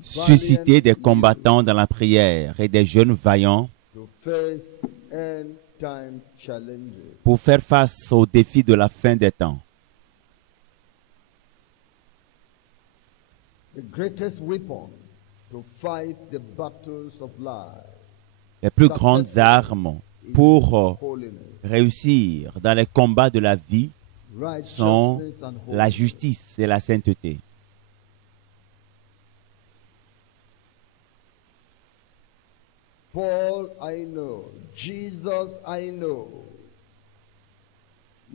Susciter des combattants dans la prière et des jeunes vaillants pour faire face aux défis de la fin des temps. Les plus grandes armes pour réussir dans les combats de la vie sont la justice et la sainteté. Paul, I know. Jesus, I know.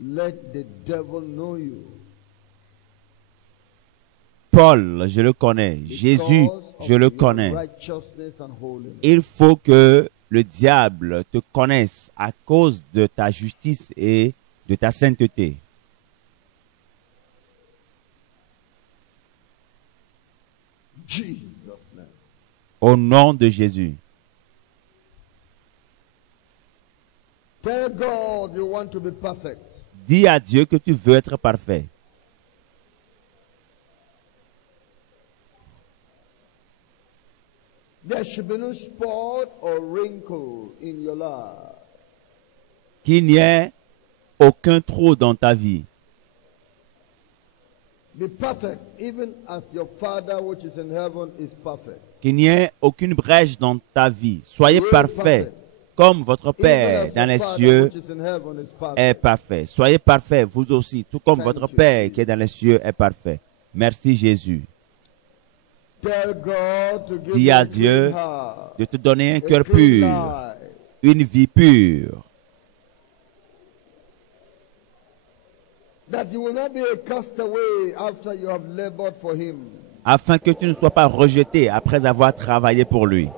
Let the devil know you. Paul, je le connais. Jésus, je le connais. Il faut que le diable te connaisse à cause de ta justice et de ta sainteté. Au nom de Jésus. Tell God you want to be perfect. Dis à Dieu que tu veux être parfait. There should be no spot or wrinkle in your life. Qu'il n'y ait aucun trou dans ta vie. Be perfect, even as your Father which is in heaven is perfect. Qu'il n'y ait aucune brèche dans ta vie. Soyez parfait, comme votre Père dans les cieux est parfait. Soyez parfait, vous aussi, tout comme votre Père qui est dans les cieux est parfait. Merci Jésus. Dis à Dieu de te donner un cœur pur, une vie pure. Afin que tu ne sois pas rejeté après avoir travaillé pour lui.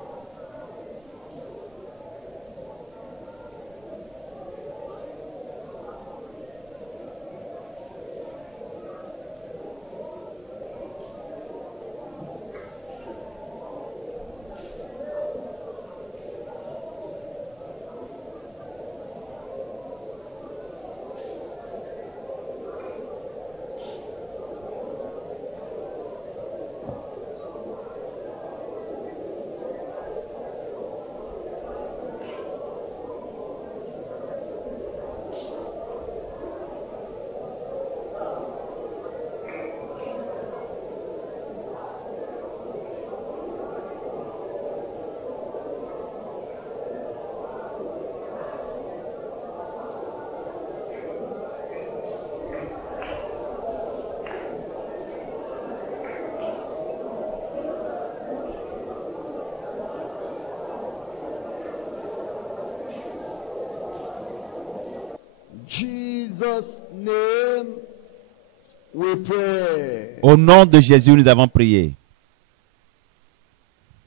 Au nom de Jésus, nous avons prié.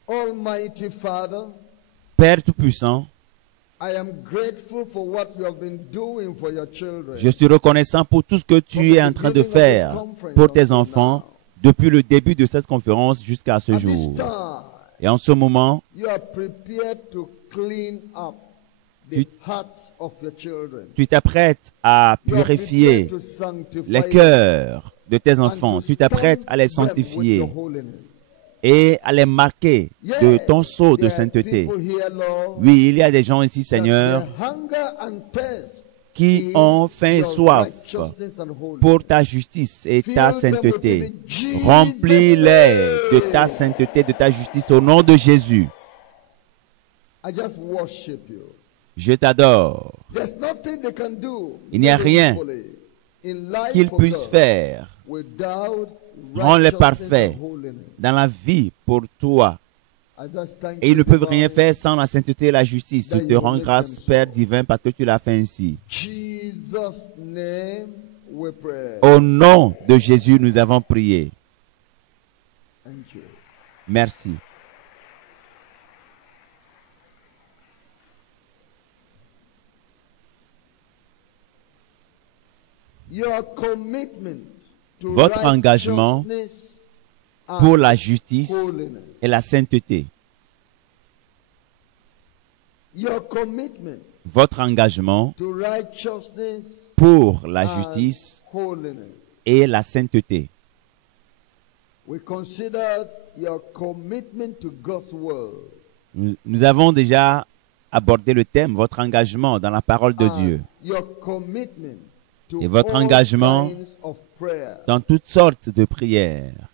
Almighty Father, Père Tout-Puissant, je suis reconnaissant pour tout ce que tu es en train de faire pour tes enfants depuis le début de cette conférence jusqu'à ce jour. Et en ce moment, tu t'apprêtes à purifier les cœurs de tes enfants. Tu t'apprêtes à les sanctifier et à les marquer de ton sceau de sainteté. Oui, il y a des gens ici, Seigneur, qui ont faim et soif pour ta justice et ta sainteté. Remplis-les de ta sainteté, de ta justice au nom de Jésus. Je t'adore. Il n'y a rien qu'ils puissent faire. Rends-les parfaits dans la vie pour toi. Et ils ne peuvent rien faire sans la sainteté et la justice. Je te rends grâce, Père divin, parce que tu l'as fait ainsi. Au nom de Jésus, nous avons prié. Merci. Votre engagement pour la justice et la sainteté. Votre engagement pour la justice et la sainteté. We considered your commitment to God's word. Nous avons déjà abordé le thème, votre engagement dans la parole de Dieu. Your commitment to Et votre all engagement kinds of prayer. dans toutes sortes de prières.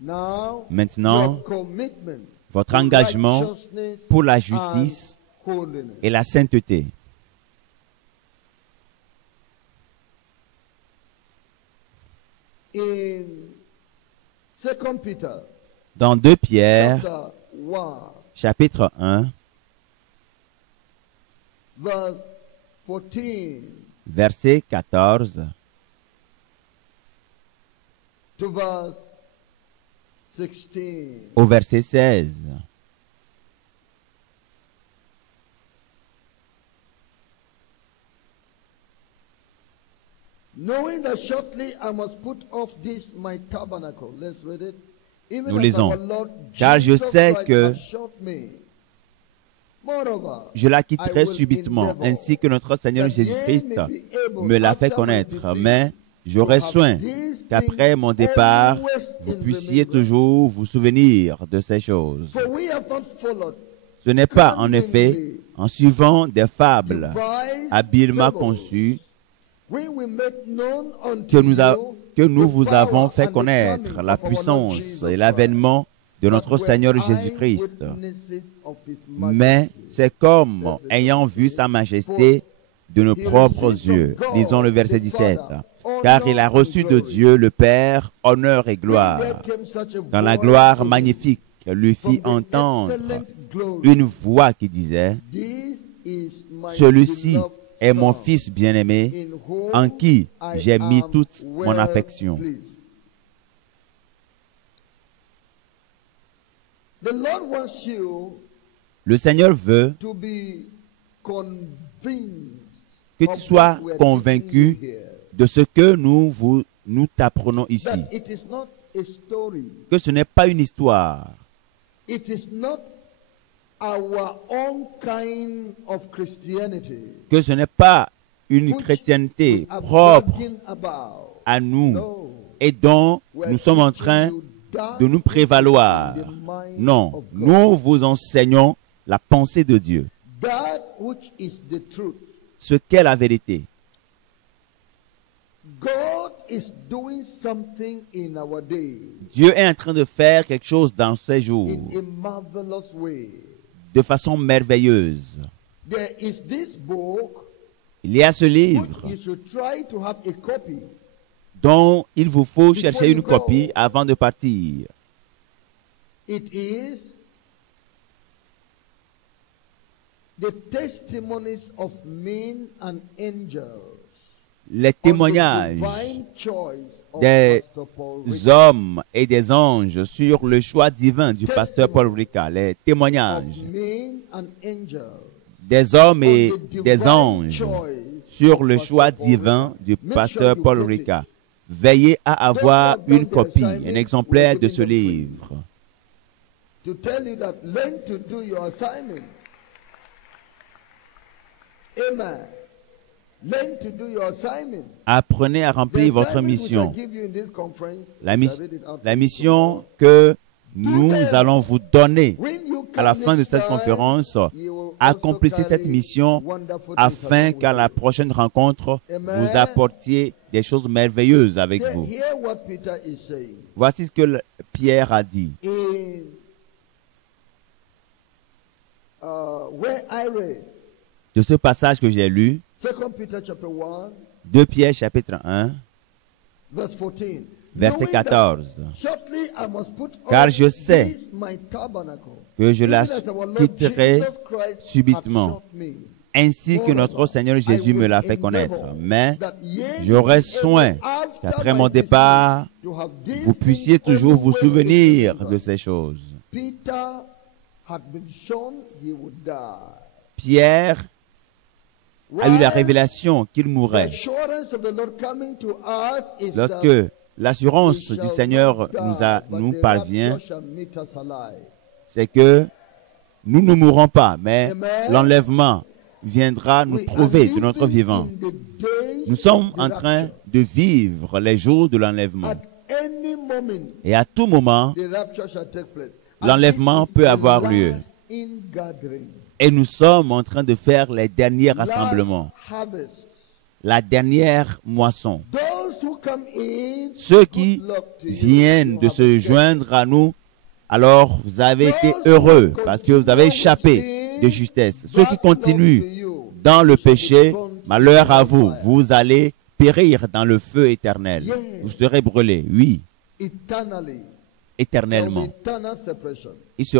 Now, Maintenant, your commitment votre to engagement righteousness pour la and justice holiness. et la sainteté. In 2 Peter Dans 2 Pierre, chapter 1, chapitre 1, verse 14 verset 14 to verse 16. au verset 16. Knowing that shortly I must put off this my tabernacle. Let's read it. Even Nous as lisons. our Lord Car je Jesus sais Christ que has shot me. Moreover, je la I quitterai will subitement, endeavor ainsi que notre Seigneur that ye Jésus-Christ may be able, me l'a fait after my connaître. decease, Mais to j'aurai have soin these qu'après things mon départ, always vous in puissiez remembrance. toujours vous souvenir de ces choses. For we have not followed Ce n'est pas, en effet, en suivant des fables devised habilement fables, conçues when we make known unto que nous you vous the avons power fait and the connaître coming la of our Lord puissance Jesus et Christ, l'avènement de notre that Seigneur were Jésus-Christ. eyewitnesses of his Mais majesty. c'est comme ayant vu sa majesté de nos propres yeux. Lisons le verset 17. Car il a reçu de Dieu le Père honneur et gloire. Dans la gloire magnifique, lui fit entendre une voix qui disait, celui-ci est mon fils bien-aimé, en qui j'ai mis toute mon affection. The Lord wants you Le Seigneur veut to be convinced que tu of sois what we are convaincu teaching you here. de ce que nous t'apprenons ici. That it is not a story. Que ce n'est pas une histoire. It is not our own kind of Christianity. Que ce n'est pas une which chrétienté we are propre bragging about. à nous No. et dont We are nous sommes en teaching train you that de nous prévaloir. which is in the mind Non, of God. nous vous enseignons la pensée de Dieu, That which is the truth. ce qu'est la vérité. God is doing something in our day Dieu est en train de faire quelque chose dans ces jours in a marvelous way. de façon merveilleuse. There is this book Il y a ce which livre you should try to have a copy. dont il vous faut Before chercher you une go. copie avant de partir. It is the testimonies of men and angels. Les témoignages on the divine choice of des Pastor Paul Rick. hommes et des anges sur le choix divin du pasteur Paul Ricard. Les Of témoignages men and angels. des hommes et On the divine des anges choice sur of le Pastor choix Paul divin Ricard. du Make pasteur sure you Paul get it. Ricard. Veillez à avoir Those who have une done the copie, assignment, un exemplaire we're de giving ce them free. livre. To tell you that learn to do your assignment. Amen. Learn to do your assignment. Apprenez à The remplir votre assignment which I mission. give you in this conference, La, you mis- shall read it out la from mission tomorrow. que nous allons vous donner When you à la come fin de next cette time, conférence, you will accomplissez also cette carry mission wonderful afin things qu'à along la with you. prochaine rencontre, Amen. vous apportiez des choses merveilleuses avec Say, vous. hear what Peter is saying. Voici ce que Pierre a dit. In where I read, De ce passage que j'ai lu, 2 Peter chapter 1, 2 Pierre chapitre 1, verse 14. verset Knowing that 14. shortly I must put Car off je sais this my tabernacle, Que je la even as our Lord quitterai Jesus Christ subitement, hath shot me. ainsi que notre Seigneur Jésus me l'a fait connaître. Mais j'aurai soin qu'après mon départ, vous puissiez toujours vous souvenir de ces choses. Peter had been shown he would die. Pierre a eu la Why? révélation qu'il The mourrait. assurance of the Lord coming to us is Lorsque that l'assurance we du shall Seigneur not die, nous but the parvient, rapture shall meet us alive. c'est que nous ne mourrons pas, mais Amen. l'enlèvement viendra nous We are trouver de notre living vivant. in the days Nous sommes of the en train rapture. de vivre les jours de l'enlèvement. At Et à tout moment, l'enlèvement peut avoir lieu. Et nous sommes en train de faire les derniers rassemblements, la dernière moisson. Ceux qui viennent de se joindre à nous, alors vous avez été heureux parce que vous avez échappé de justesse. Ceux qui continuent dans le péché, malheur à vous, vous allez périr dans le feu éternel. Vous serez brûlés, oui, éternellement.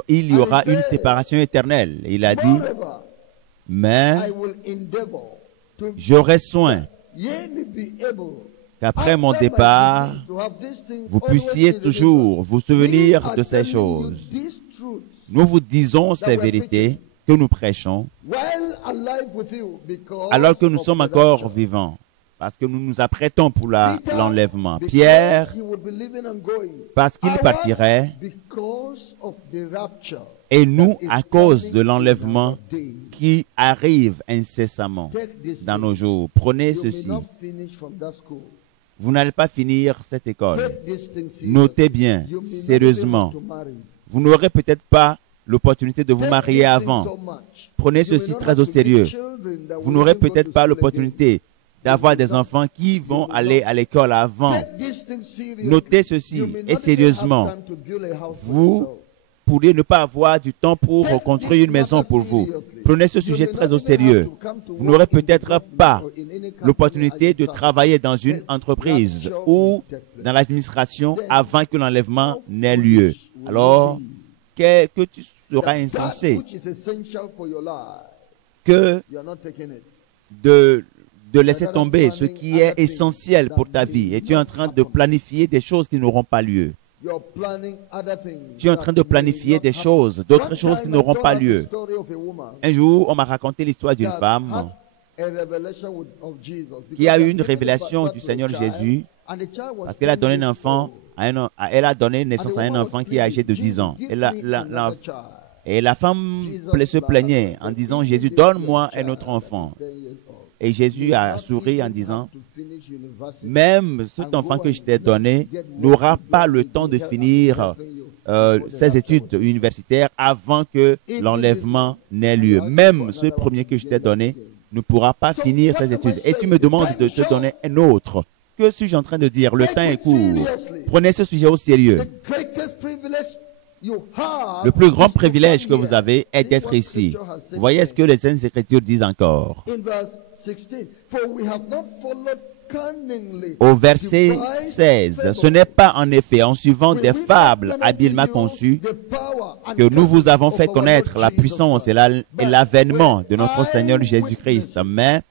Il y aura une séparation éternelle. Il a dit, mais j'aurai soin qu'après mon départ, vous puissiez toujours vous souvenir de ces choses. Nous vous disons ces vérités que nous prêchons alors que nous sommes encore vivants, parce que nous nous apprêtons pour l'enlèvement. Pierre, parce qu'il partirait, et nous, à cause de l'enlèvement qui arrive incessamment dans nos jours. Prenez ceci. Vous n'allez pas finir cette école. Notez bien, sérieusement. Vous n'aurez peut-être pas l'opportunité de vous marier avant. Prenez ceci très au sérieux. Vous n'aurez peut-être pas l'opportunité d'avoir des enfants qui vont aller à l'école avant. Notez ceci et sérieusement. Vous pourriez ne pas avoir du temps pour construire une maison pour vous. Prenez ce sujet très au sérieux. Vous n'aurez peut-être pas l'opportunité de travailler dans une entreprise ou dans l'administration avant que l'enlèvement n'ait lieu. Alors, que tu seras insensé que de laisser tomber ce qui est essentiel pour ta vie. Et tu es en train de planifier des choses qui n'auront pas lieu. Tu es en train de planifier des choses, d'autres choses qui n'auront pas lieu. Un jour, on m'a raconté l'histoire d'une femme qui a eu une révélation du Seigneur Jésus parce qu'elle a donné un enfant elle a donné naissance à un enfant qui est âgé de 10 ans. Et la femme se plaignait en disant, Jésus, donne-moi un autre enfant. Et Jésus a souri en disant, même cet enfant que je t'ai donné n'aura pas le temps de finir ses études universitaires avant que l'enlèvement n'ait lieu. Même ce premier que je t'ai donné ne pourra pas finir ses études. Et tu me demandes de te donner un autre. Que suis-je en train de dire? Le temps est court. Prenez ce sujet au sérieux. Le plus grand privilège que vous avez est d'être ici. Voyez ce que les Saintes Écritures disent encore. Au verset 16, ce n'est pas en effet en suivant des fables habilement conçues que nous vous avons fait connaître la puissance et l'avènement de notre Seigneur Jésus-Christ, mais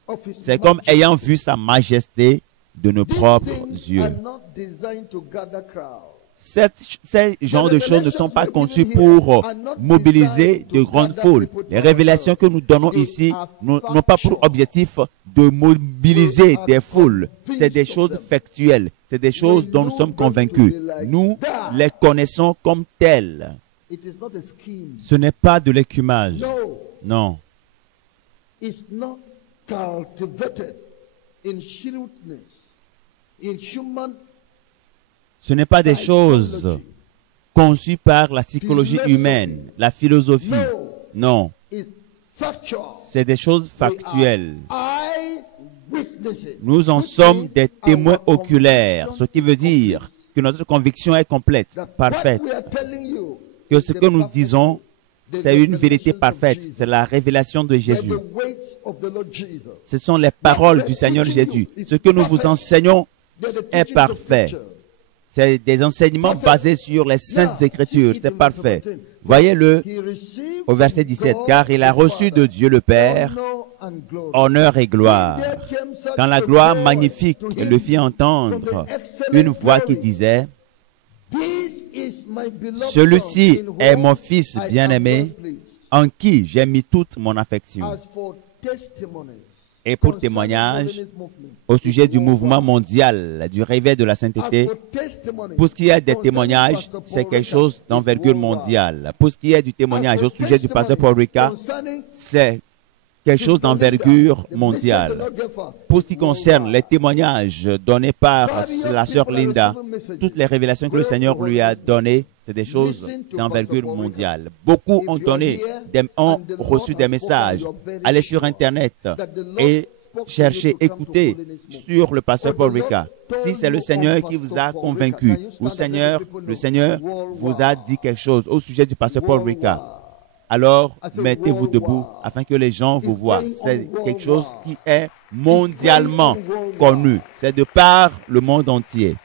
c'est comme ayant vu sa majesté de nos propres yeux. Ces genres de choses ne sont pas conçus pour mobiliser de grandes foules. Les révélations que nous donnons ici n'ont pas pour objectif de mobiliser des foules. C'est des choses factuelles. C'est des choses dont nous sommes convaincus. Nous les connaissons comme telles. Ce n'est pas de l'écumage. Non. Ce n'est pas des choses conçues par la psychologie humaine, la philosophie. Non. C'est des choses factuelles. Nous en sommes des témoins oculaires, ce qui veut dire que notre conviction est complète, parfaite. Que ce que nous disons, c'est une vérité parfaite, c'est la révélation de Jésus. Ce sont les paroles du Seigneur Jésus. Ce que nous vous enseignons est parfait. C'est des enseignements basés sur les Saintes Écritures. C'est parfait. Voyez-le au verset 17. Car il a reçu de Dieu le Père honneur et gloire. Quand la gloire magnifique le fit entendre une voix qui disait, celui-ci est mon fils bien-aimé, en qui j'ai mis toute mon affection. Et pour témoignage, au sujet du mouvement mondial, du réveil de la sainteté, pour ce qui est des témoignages, c'est quelque chose d'envergure mondiale. Pour ce qui est du témoignage au sujet du pasteur Paul Ricard, c'est quelque chose d'envergure mondiale. Pour ce qui concerne les témoignages donnés par la sœur Linda, toutes les révélations que le Seigneur lui a données, c'est des choses d'envergure mondiale. Beaucoup ont reçu des messages. Allez sur Internet et cherchez, écoutez sur le pasteur Paul Ricard. Si c'est le Seigneur qui vous a convaincu, ou le Seigneur vous a dit quelque chose au sujet du pasteur Paul Ricard, alors mettez-vous debout afin que les gens vous voient. C'est quelque chose qui est mondialement connu. C'est de par le monde entier.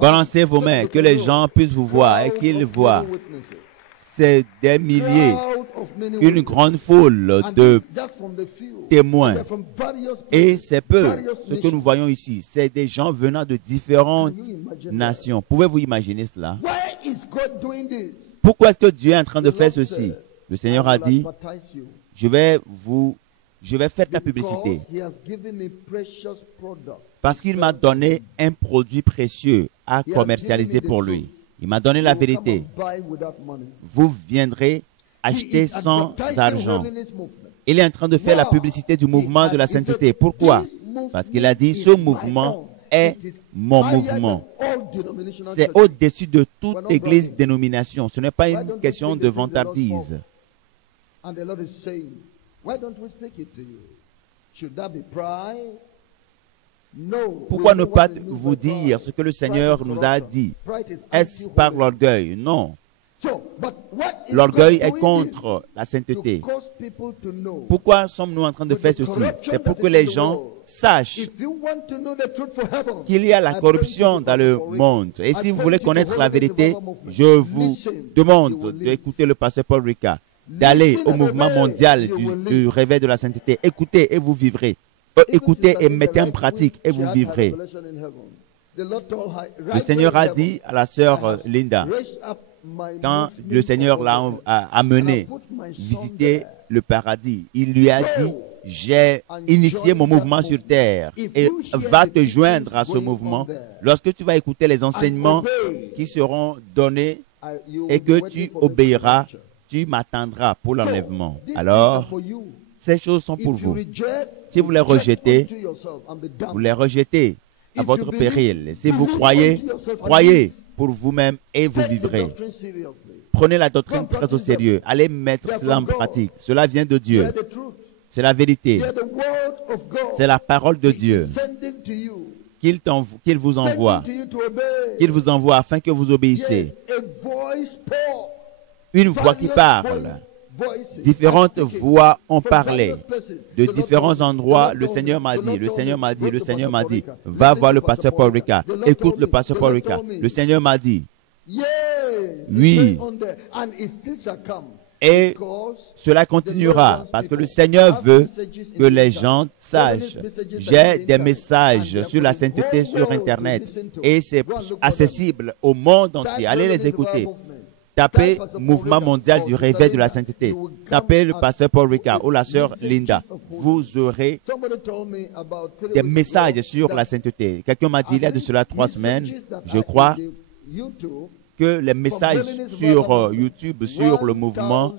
Balancez vos mains, que les gens puissent vous voir et qu'ils voient. C'est des milliers, une grande foule de témoins. Et c'est peu ce que nous voyons ici. C'est des gens venant de différentes nations. Pouvez-vous imaginer cela? Pourquoi est-ce que Dieu est en train de faire ceci? Le Seigneur a dit, je vais faire ta publicité. Parce qu'il m'a donné un produit précieux à commercialiser pour lui. Il m'a donné la vérité. Vous viendrez acheter sans argent. Il est en train de faire la publicité du mouvement de la sainteté. Pourquoi? Parce qu'il a dit, ce mouvement est mon mouvement. C'est au-dessus de toute église dénomination. Ce n'est pas une question de vantardise. Pourquoi ne pas vous dire ce que le Seigneur nous a dit? Est-ce par l'orgueil? Non. L'orgueil est contre la sainteté. Pourquoi sommes-nous en train de faire ceci? C'est pour que les gens sachent qu'il y a la corruption dans le monde. Et si vous voulez connaître la vérité, je vous demande d'écouter le pasteur Paul Ricard, d'aller au mouvement mondial du réveil de la sainteté. Écoutez et vous vivrez. Écoutez et mettez en pratique et vous vivrez. Le Seigneur a dit à la sœur Linda, quand le Seigneur l'a amené visiter le paradis, il lui a dit, j'ai initié mon mouvement sur terre et va te joindre à ce mouvement. Lorsque tu vas écouter les enseignements qui seront donnés et que tu obéiras, tu m'attendras pour l'enlèvement. Alors, ces choses sont pour vous. Si vous les rejetez à votre péril. Si vous croyez, croyez pour vous-même et vous vivrez. Prenez la doctrine très au sérieux. Allez mettre cela en pratique. Cela vient de Dieu. C'est la vérité. C'est la parole de Dieu qu'il vous envoie. Qu'il vous envoie afin que vous obéissez. Une voix qui parle. Différentes voix ont parlé. De différents endroits, le Seigneur m'a dit, le Seigneur m'a dit, le Seigneur m'a dit, va voir le pasteur Paul Ricard. Écoute le pasteur Paul Ricard. Le Seigneur m'a dit, oui. Et cela continuera parce que le Seigneur veut que les gens sachent. J'ai des messages sur la sainteté sur Internet et c'est accessible au monde entier. Allez les écouter. Tapez Mouvement mondial du réveil de la sainteté. Tapez le pasteur Paul Ricard ou la sœur Linda. Vous aurez des messages sur la sainteté. Quelqu'un m'a dit il y a de cela 3 semaines, je crois, que les messages sur YouTube, sur le mouvement,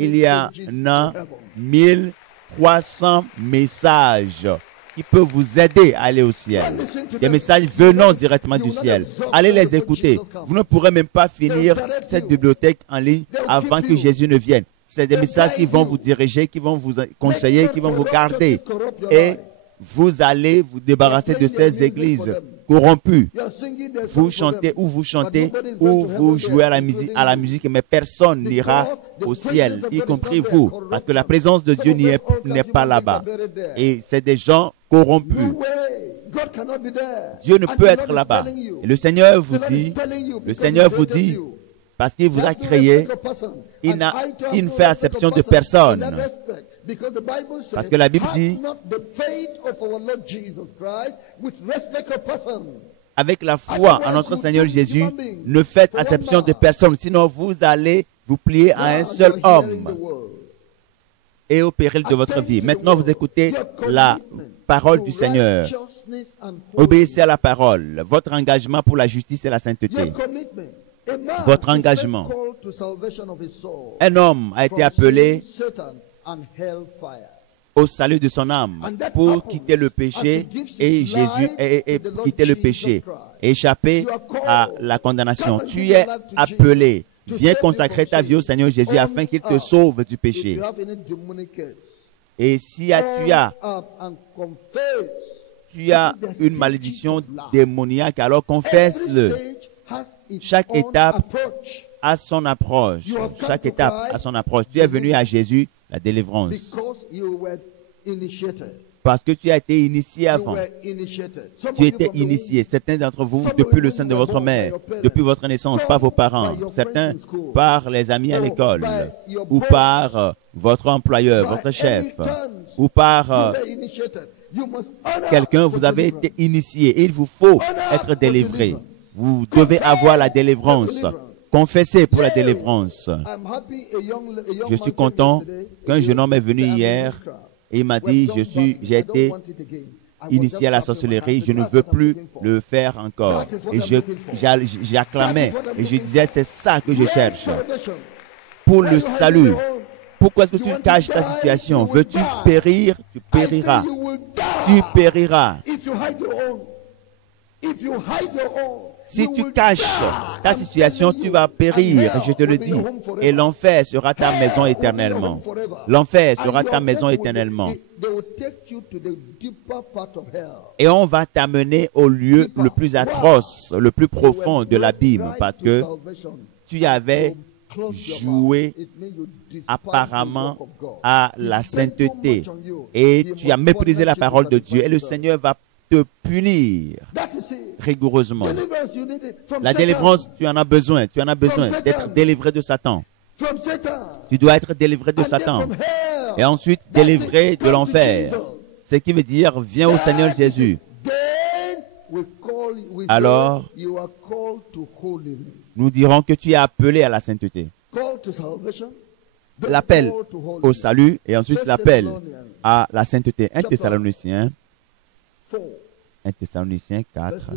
il y en a 1300 messages qui peuvent vous aider à aller au ciel. Des messages venant directement du ciel. Allez les écouter. Vous ne pourrez même pas finir cette bibliothèque en ligne avant que Jésus ne vienne. C'est des messages qui vont vous diriger, qui vont vous conseiller, qui vont vous garder. Et vous allez vous débarrasser de ces églises corrompues. Vous chantez ou vous jouez à la musique, mais personne n'ira au ciel, y compris vous, parce que la présence de Dieu n'est pas là-bas. Et c'est des gens corrompus. Dieu ne peut être là-bas. Et le Seigneur vous dit, parce qu'il vous a créé, il ne fait exception de personne. Parce que la Bible dit, avec la foi en notre Seigneur Jésus, ne faites exception de personne, sinon vous allez vous plier à un seul homme et au péril de votre vie. Maintenant, vous écoutez la parole du Seigneur. Obéissez à la parole, votre engagement pour la justice et la sainteté. votre engagement. Un homme a été appelé au salut de son âme pour quitter le péché et quitter le péché, échapper à la condamnation. Tu es appelé. Viens consacrer ta vie au Seigneur Jésus afin qu'il te sauve du péché. Et si tu as une malédiction démoniaque, alors confesse-le. Chaque étape a son approche. Chaque étape a son approche. Tu es venu à Jésus, la délivrance. Parce que tu as été initié avant. Tu étais initié. Certains d'entre vous, depuis le sein de votre mère, depuis votre naissance, par vos parents. Certains par les amis à l'école, ou par votre employeur, votre chef, ou par quelqu'un, vous avez été initié. Et il vous faut être délivré. Vous devez avoir la délivrance. Confessez pour la délivrance. Je suis content qu'un jeune homme est venu hier et il m'a dit, j'ai été initié à la sorcellerie, je ne veux plus le faire encore. Et j'acclamais et je disais, c'est ça que je cherche. Pour le salut. Pourquoi est-ce que tu caches ta situation? Veux-tu périr? Tu périras. Tu périras. Si tu caches ta situation, tu vas périr, je te le dis. Et l'enfer sera ta maison éternellement. L'enfer sera ta maison éternellement. Et on va t'amener au lieu le plus atroce, le plus profond de l'abîme, parce que tu avais joué apparemment à la sainteté et tu as méprisé la parole de Dieu et le Seigneur va te punir rigoureusement. La délivrance, tu en as besoin d'être délivré de Satan. Tu dois être délivré de Satan et ensuite délivré de l'enfer. Ce qui veut dire, viens au Seigneur Jésus. Alors, nous dirons que tu es appelé à la sainteté. L'appel au salut et ensuite l'appel à la sainteté. 1 Thessaloniciens 4.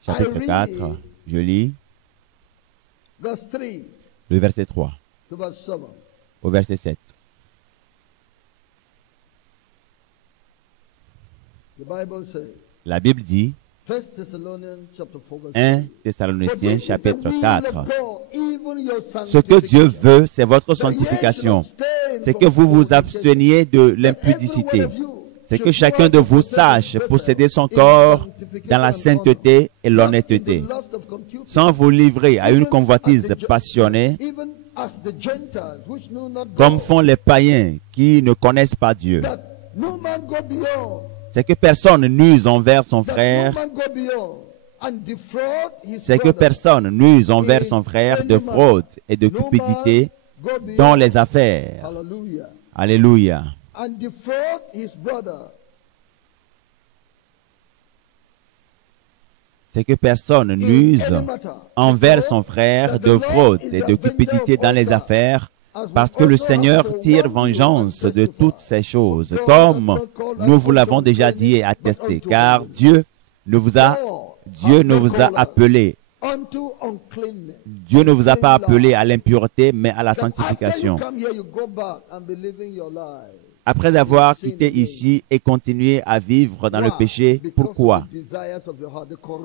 Chapitre 4, je lis le verset 3 au verset 7. La Bible dit, 1 Thessaloniciens chapitre 4, ce que Dieu veut, c'est votre sanctification. C'est que vous vous absteniez de l'impudicité. C'est que chacun de vous sache posséder son corps dans la sainteté et l'honnêteté, sans vous livrer à une convoitise passionnée, comme font les païens qui ne connaissent pas Dieu. C'est que personne n'use envers son frère. C'est que personne n'use envers son frère de fraude et de cupidité dans les affaires. Alléluia. C'est que personne n'use envers son frère de fraude et de cupidité dans les affaires, parce que le Seigneur tire vengeance de toutes ces choses, comme nous vous l'avons déjà dit et attesté, car Dieu ne vous a appelé. Dieu ne vous a pas appelé à l'impureté, mais à la sanctification. Après avoir quitté ici et continué à vivre dans le péché, pourquoi?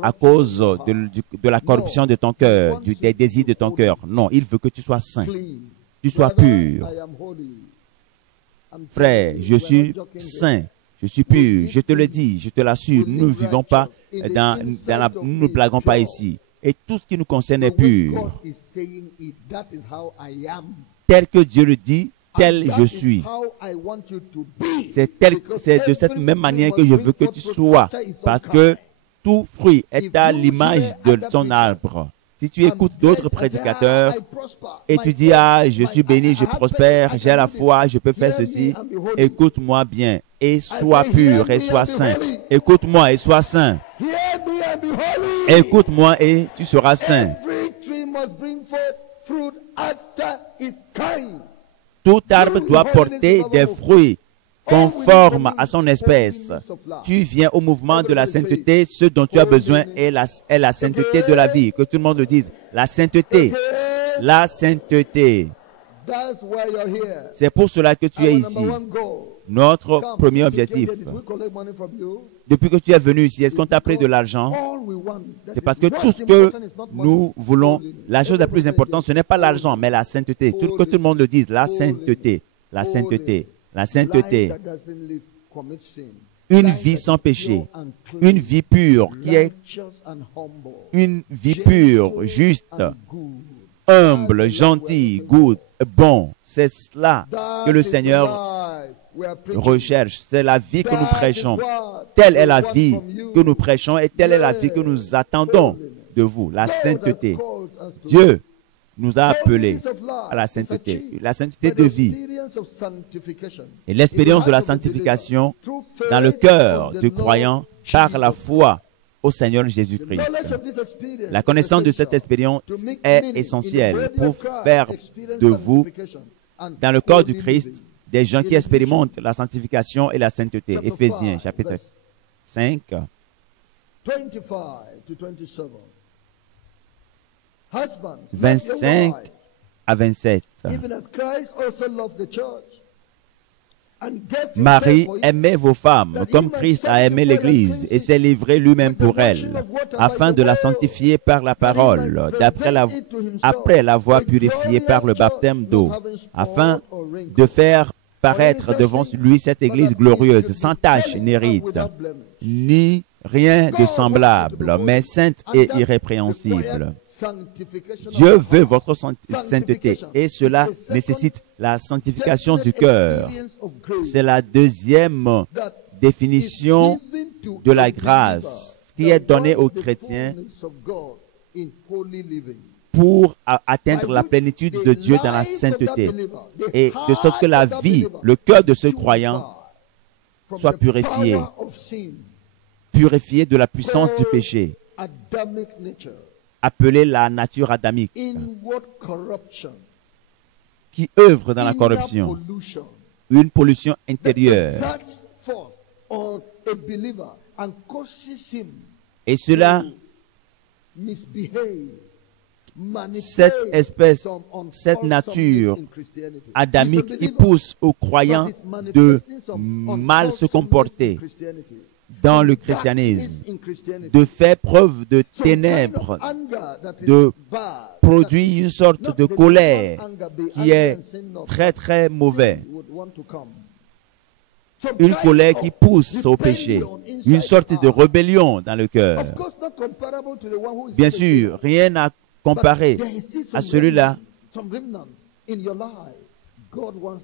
À cause de la corruption de ton cœur, des désirs de ton cœur. Non, il veut que tu sois saint. Tu sois pur. Frère, je suis saint, je suis pur, je te le dis, je te l'assure, nous ne vivons pas nous ne blaguons pas ici. Et tout ce qui nous concerne est pur. Tel que Dieu le dit, tel je suis. C'est de cette même manière que je veux que tu sois, parce que tout fruit est à l'image de ton arbre. Si tu écoutes d'autres prédicateurs et tu dis, ah, je suis béni, je prospère, j'ai la foi, je peux faire ceci, écoute-moi bien et sois pur et sois saint. Écoute-moi et sois saint. Écoute-moi et tu seras saint. Tout arbre doit porter des fruits conforme à son espèce. Tu viens au mouvement de la sainteté. Ce dont tu as besoin est la sainteté de la vie. Que tout le monde le dise. La sainteté. La sainteté. C'est pour cela que tu es ici. Notre premier objectif. Depuis que tu es venu ici, est-ce qu'on t'a pris de l'argent? C'est parce que tout ce que nous voulons, la chose la plus importante, ce n'est pas l'argent, mais la sainteté. Que tout le monde le dise, la sainteté, la sainteté, la sainteté. Une vie sans péché, une vie pure, qui est une vie pure, juste, humble, gentille, good, bon. C'est cela que le Seigneur recherche. C'est la vie que nous prêchons. Telle est la vie que nous prêchons et telle est la vie que nous attendons de vous. La sainteté. Dieu nous a appelés à la sainteté de vie. Et l'expérience de la sanctification dans le cœur du croyant par la foi au Seigneur Jésus-Christ. La connaissance de cette expérience est essentielle pour faire de vous, dans le corps du Christ, des gens qui expérimentent la sanctification et la sainteté. Éphésiens, chapitre 5. 25 à 27. Marie, aimez vos femmes comme Christ a aimé l'Église et s'est livré lui-même pour elle, afin de la sanctifier par la parole, après l'avoir purifiée par le baptême d'eau, afin de faire paraître devant lui cette Église glorieuse, sans tache ni ride, ni rien de semblable, mais sainte et irrépréhensible. Dieu veut votre sainteté et cela nécessite la sanctification du cœur. C'est la deuxième définition de la grâce qui est donnée aux chrétiens pour atteindre la plénitude de Dieu dans la sainteté. Et de sorte que la vie, le cœur de ce croyant soit purifié. Purifié de la puissance du péché. Appelé la nature adamique. Qui œuvre dans la corruption. Une pollution intérieure. Et cela, cette espèce, cette nature adamique qui pousse aux croyants de mal se comporter dans le christianisme, de faire preuve de ténèbres, de produire une sorte de colère qui est très très mauvaise. Une colère qui pousse au péché, une sorte de rébellion dans le cœur. Bien sûr, rien n'a comparé à celui-là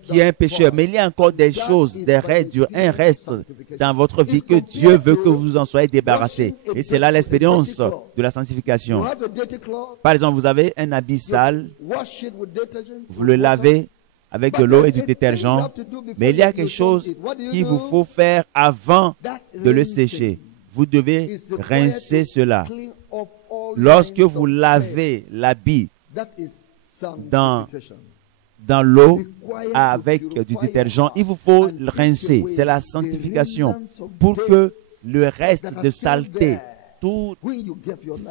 qui est un pécheur. Mais il y a encore des choses, un reste dans votre vie que Dieu veut que vous en soyez débarrassés. Et c'est là l'expérience de la sanctification. Par exemple, vous avez un habit sale, vous le lavez avec de l'eau et du détergent, mais il y a quelque chose qu'il vous faut faire avant de le sécher. Vous devez rincer cela. Lorsque vous lavez l'habit dans l'eau avec du détergent, il vous faut le rincer. C'est la sanctification pour que le reste de saleté, toutes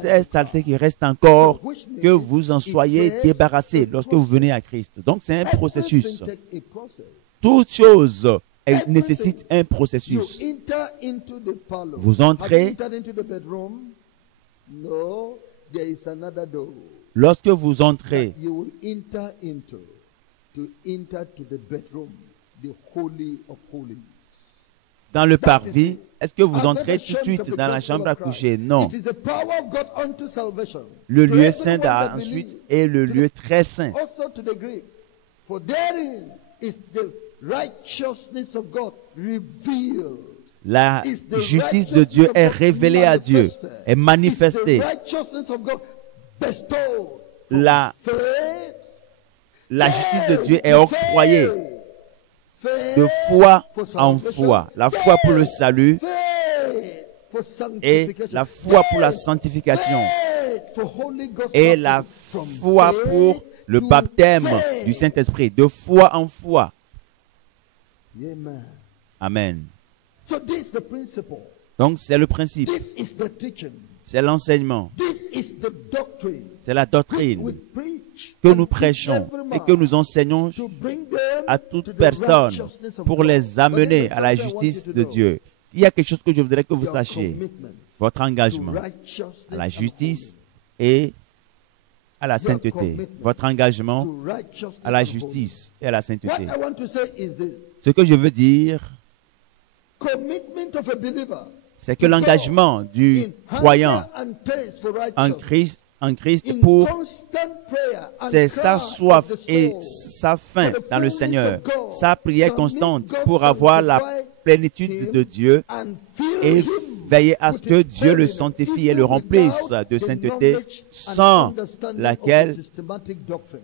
ces saletés qui restent encore, que vous en soyez débarrassés lorsque vous venez à Christ. Donc c'est un processus. Toute chose nécessite un processus. Vous entrez. Lorsque vous entrez dans le parvis, est-ce que vous entrez tout de suite dans la chambre à coucher? Non. Le lieu saint ensuite est le lieu très saint. La justice de Dieu est révélée à Dieu, est manifestée. La justice de Dieu est octroyée de foi en foi. La foi pour le salut et la foi pour la sanctification et la foi pour le baptême du Saint-Esprit, de foi en foi. Amen. So this is the principle. Donc, c'est le principe. This is the teaching. C'est l'enseignement. This is the doctrine. C'est la doctrine We preach que and nous teach prêchons every et man que nous enseignons to bring them à to toute the personne righteousness of pour God. les But amener there's à la something I want justice you to de know. Dieu. Il y a quelque chose que je voudrais que vous Your sachiez. commitment Votre to engagement righteousness à la and justice holiness. et à la sainteté. Votre engagement à la justice et à la sainteté. What I want to say is this. Ce que je veux dire, Commitment of a believer c'est que l'engagement du in croyant hunger and thirst for en righteousness, Christ in pour constant prayer and c'est cry sa of soif the et soul sa faim for the dans le fullness Seigneur, of God, sa prière to constante meet God pour avoir la sanctify plénitude him de Dieu and fill et him veiller à ce with que his Dieu le holiness, sanctifie et even le remplisse without de the sainteté, knowledge and sans understanding of the laquelle systematic doctrine.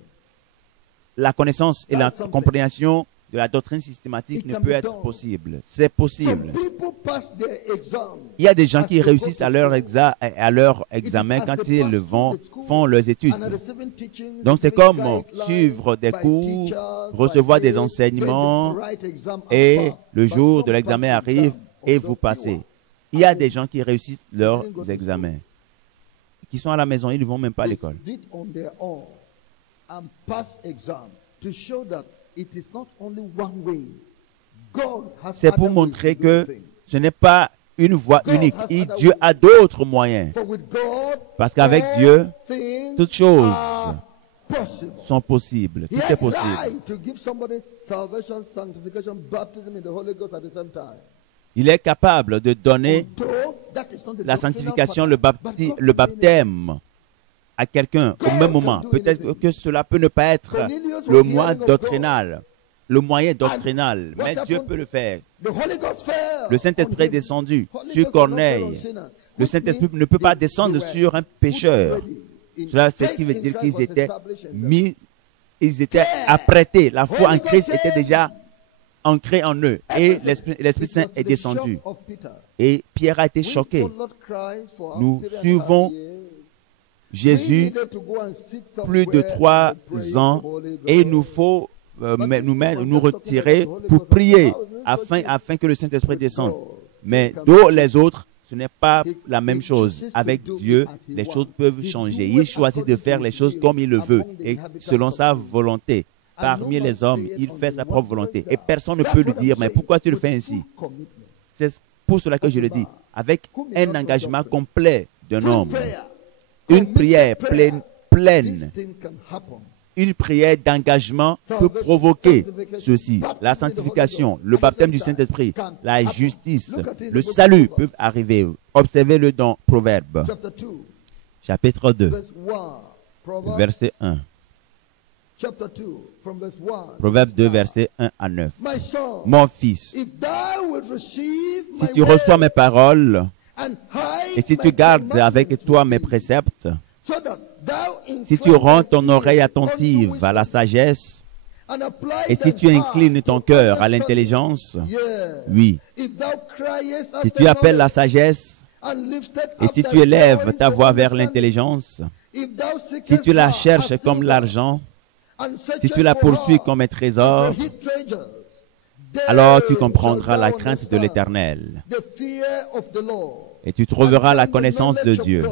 la connaissance et la That's something. compréhension de la doctrine systématique It ne can peut be être done. possible. C'est possible. Some people pass their exam Il y a des gens as qui they go réussissent to à leur, school. à leur It is examen as quand they pass ils through the school font leurs études. and are receiving teaching, Donc c'est receiving comme guidelines suivre des by cours, teachers, recevoir by des this, enseignements then the right exam and et pass. le But jour some de l'examen pass the arrive exam, et although vous passez. fewer. Il y a des gens qui réussissent leurs They didn't go to examens, qui sont à la maison, ils ne vont même pas à They l'école. did on their own and pass exam to show that it is not only one way. God has C'est pour other montrer ways to do que things. ce n'est pas une voie God unique. has Et other Dieu ways. a d'autres moyens. For with God, Parce qu'avec all Dieu, things toutes choses are possible. sont possibles. He Tout has est possible. right to give somebody salvation, sanctification, baptism in the Holy Ghost at the same time. Il est capable de donner Although that is not the la doctrinal sanctification, pattern, but God le can do it. baptême à quelqu'un au même moment. Peut-être que cela peut ne pas être le moyen doctrinal, le moyen doctrinal, mais Dieu peut le faire. The Holy Ghost fell Le Saint-Esprit est on him. descendu Holy sur Ghost will not fall on Corneille. sinners. Le Which Saint-Esprit means ne peut pas they descendre were sur un put pécheur. ready in Cela, c'est ce faith qui veut in dire Christ qu'ils was étaient established in them. mis, ils étaient apprêtés. La foi en Christ était déjà ancrée en eux. Et l'Esprit Saint est descendu. Et Pierre a été choqué. Nous suivons Jésus plus de 3 ans et il nous faut nous retirer pour prier afin que le Saint-Esprit descende. Mais les autres, ce n'est pas la même chose. Avec Dieu, les choses peuvent changer. Il choisit de faire les choses comme il le veut et selon sa volonté. Parmi les hommes, il fait sa propre volonté. Et personne ne peut lui dire, mais pourquoi tu le fais ainsi? C'est pour cela que je le dis. Avec un engagement complet d'un homme, une prière pleine, une prière d'engagement peut provoquer ceci. La sanctification, le baptême du Saint-Esprit, la justice, le salut peuvent arriver. Observez-le dans Proverbe, chapitre 2, verset 1. Proverbe 2, verset 1 à 9. Mon fils, si tu reçois mes paroles et si tu gardes avec toi mes préceptes, si tu rends ton oreille attentive à la sagesse et si tu inclines ton cœur à l'intelligence, oui. Si tu appelles la sagesse et si tu élèves ta voix vers l'intelligence, si tu la cherches comme l'argent, si tu la poursuis comme un trésor, alors tu comprendras la crainte de l'Éternel et tu trouveras la connaissance de Dieu.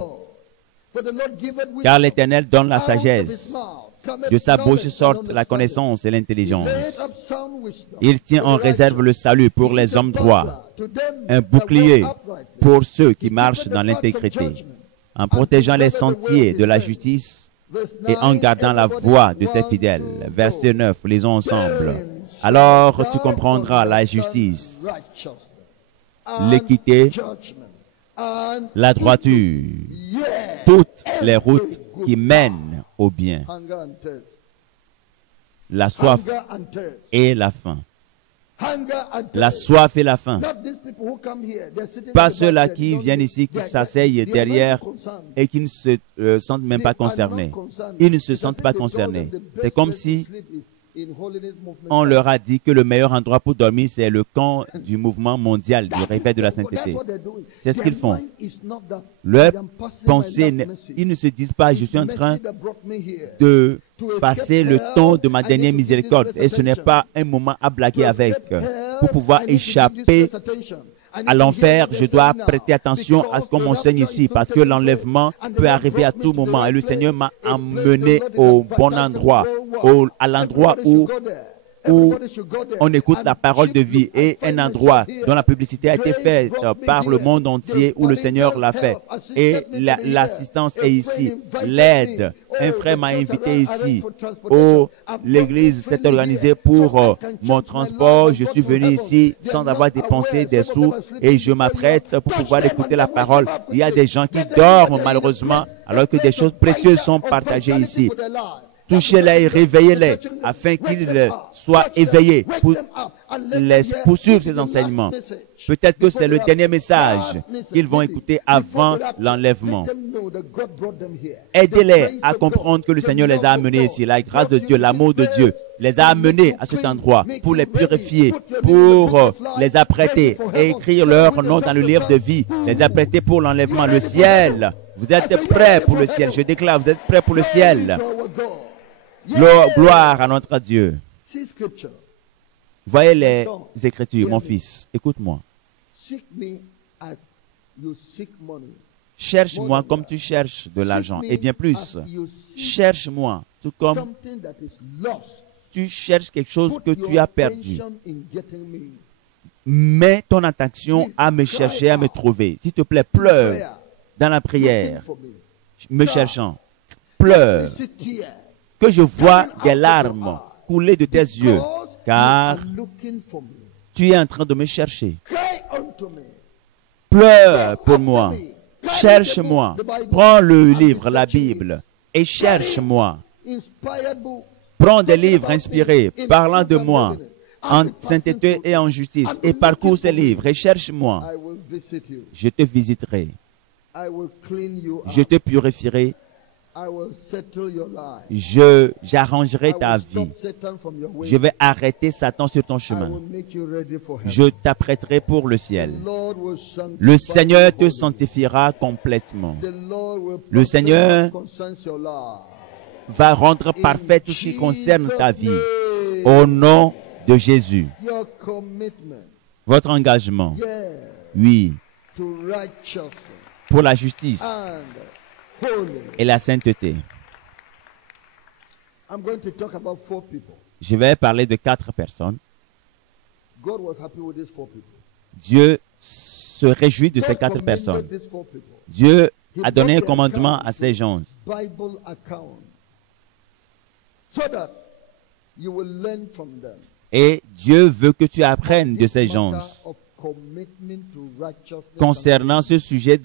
Car l'Éternel donne la sagesse. De sa bouche sortent la connaissance et l'intelligence. Il tient en réserve le salut pour les hommes droits, un bouclier pour ceux qui marchent dans l'intégrité, en protégeant les sentiers de la justice et en gardant la voie de ses fidèles. Verset 9, lisons ensemble. Alors tu comprendras la justice, l'équité, la droiture, toutes les routes qui mènent au bien, la soif et la faim. La soif et la faim. Pas ceux-là qui viennent ici, qui s'asseyent derrière et qui ne se sentent même pas concernés. Ils ne se sentent pas concernés. C'est comme si on leur a dit que le meilleur endroit pour dormir, c'est le camp du mouvement mondial du réveil de la sainteté. C'est ce qu'ils font. Leur pensée, ils ne se disent pas, je suis en train de passer le temps de ma dernière miséricorde. Et ce n'est pas un moment à blaguer avec. pour pouvoir échapper à l'enfer, je dois prêter attention à ce qu'on m'enseigne ici, parce que l'enlèvement peut arriver à tout moment. Et le Seigneur m'a emmené au bon endroit, à l'endroit où on écoute la parole de vie, et un endroit dont la publicité a été faite par le monde entier, où le Seigneur l'a fait. Et l'assistance est ici, l'aide. Un frère m'a invité ici, où l'église s'est organisée pour mon transport. Je suis venu ici sans avoir dépensé des sous, et je m'apprête pour pouvoir écouter la parole. Il y a des gens qui dorment malheureusement, alors que des choses précieuses sont partagées ici. Touchez-les et réveillez-les afin qu'ils soient éveillés pour suivre ces enseignements. Peut-être que c'est le dernier message qu'ils vont écouter avant l'enlèvement. Aidez-les à comprendre que le Seigneur les a amenés ici. La grâce de Dieu, l'amour de Dieu les a amenés à cet endroit pour les purifier, pour les apprêter et écrire leur nom dans le livre de vie, les apprêter pour l'enlèvement. Le ciel, vous êtes prêts pour le ciel. Je déclare, vous êtes prêts pour le ciel. Gloire à notre Dieu. Voyez les Écritures, mon fils. Écoute-moi. Cherche-moi comme tu cherches de l'argent. Et bien plus, cherche-moi tout comme tu cherches quelque chose que tu as perdu. Mets ton attention à me chercher, à me trouver. S'il te plaît, pleure dans la prière, me cherchant. Pleure. Que je vois des larmes couler de tes yeux, car tu es en train de me chercher. Pleure pour moi. Cherche-moi. Prends le livre, la Bible, et cherche-moi. Prends des livres inspirés, parlant de moi, en sainteté et en justice, et parcours ces livres, et cherche-moi. Je te visiterai. Je te purifierai. J'arrangerai ta vie. Je vais arrêter Satan sur ton chemin. Je t'apprêterai pour le ciel. Le Seigneur te sanctifiera complètement. Le Seigneur va rendre parfait tout ce qui concerne ta vie. Au nom de Jésus. Votre engagement, oui, pour la justice et la sainteté. Je vais parler de 4 personnes. Dieu se réjouit de ces 4 personnes. Dieu a donné un commandement à ces gens. Et Dieu veut que tu apprennes de ces gens concernant ce sujet